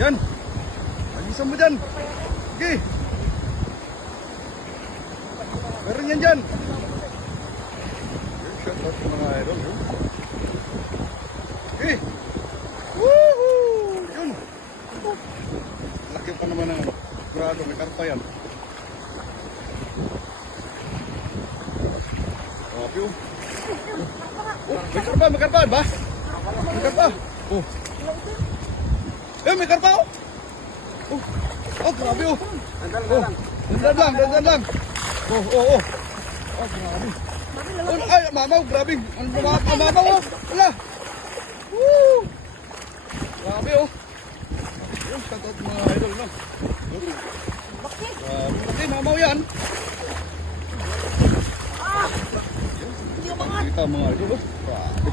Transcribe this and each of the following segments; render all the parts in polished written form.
Yan. Alisan mo dyan. Okay. Meron yan dyan. Shut up mga idol. Okay. Woohoo! Yun. Laki pa naman ng grado. May karpa yan. Grabe oh. Oh, may karpa ba? May karpa. Oh. Eh, may karpa oh. Oh, oh grabe oh. Dandan lang. Oh. Oh, grabe. Oh, ay, mamaw, grabe. Ano ba mamaw oh? Wala. Woo! Grabe oh. Yung shoutout mga idol no. Laki, mamaw yan. Kita mga idol oh. Grabe.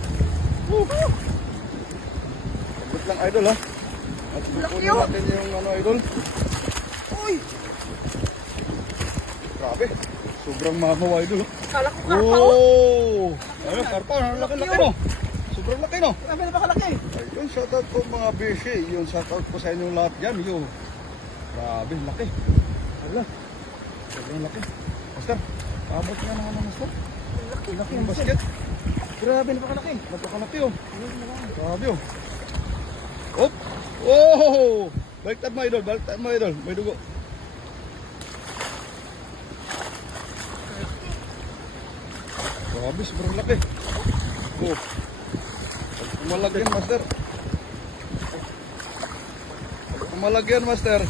Sabot lang idol ha. At kunin natin yung ano idol. Uy! Grabe. Sobrang mamaw idol oh. Kala ko karpa oh. Oh! Ayun, karpa. Laki-laki no. Sobrang laki no. Grabe na kalaki. Ayun, shoutout po mga beshi. Yun, shoutout po sa inyong lahat dyan. Yun. Grabe, laki. Hala. Sobrang laki. Master, abot nga naman master. Laki Yung basket. Grabe na kalaki. Napakalaki oh. Grabe oh. Op! Oh! Baliktad mo idol, May dugo. Grabe, sobrang laki. Oh. Kumalagyan master. Kumalagyan master.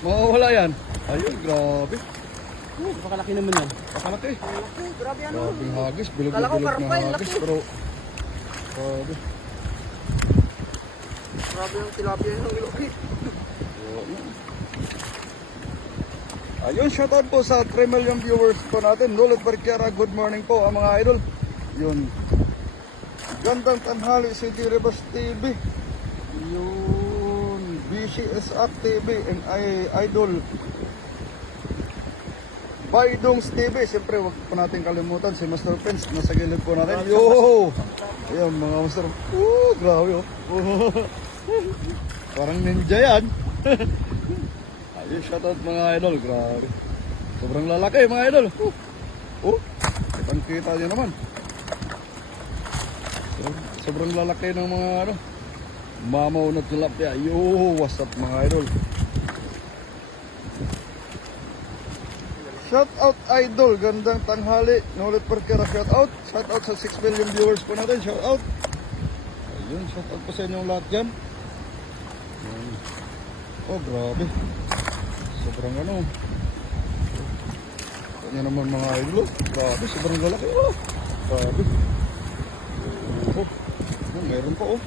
Mawawala yan. Ayun, grabe. Napakalaki naman yan. Napakalaki. Grabe ano. Grabing hagis, Kala ko bilog-bilog karpa, na hagis. laki. Pero, grabe. Grabe yung tilapia yung ilaki. Ayun, shoutout po sa 3 million viewers po natin. Lulot Barquera, good morning po ang mga idol. Yun. Gandang tanghali si Diribas TV. Yun. BCS App TV and Idol. Baydongs TV. Siyempre, huwag po natin kalimutan si Master Pence. Nasa gilid po natin. Yo! Ayun, mga Master. Grabe oh. Parang ninja yan. Ayun, shoutout mga idol. Grabe. Sobrang lalaki mga idol. Oh, kitang-kita nyo naman. Sobrang lalaki ng mga ano, mamaw na tilapia. Yo, what's up mga idol. Shoutout idol. Gandang tanghali. Nulit Barquera, shoutout. Shoutout sa 6 million viewers po natin. Shoutout. Ayun, shoutout po sa inyong lahat dyan. Oh, grabe. Sobrang ano. Kanya naman mga idol. Grabe, sobrang lalaki. Oh, grabe. Oh, meron pa oh.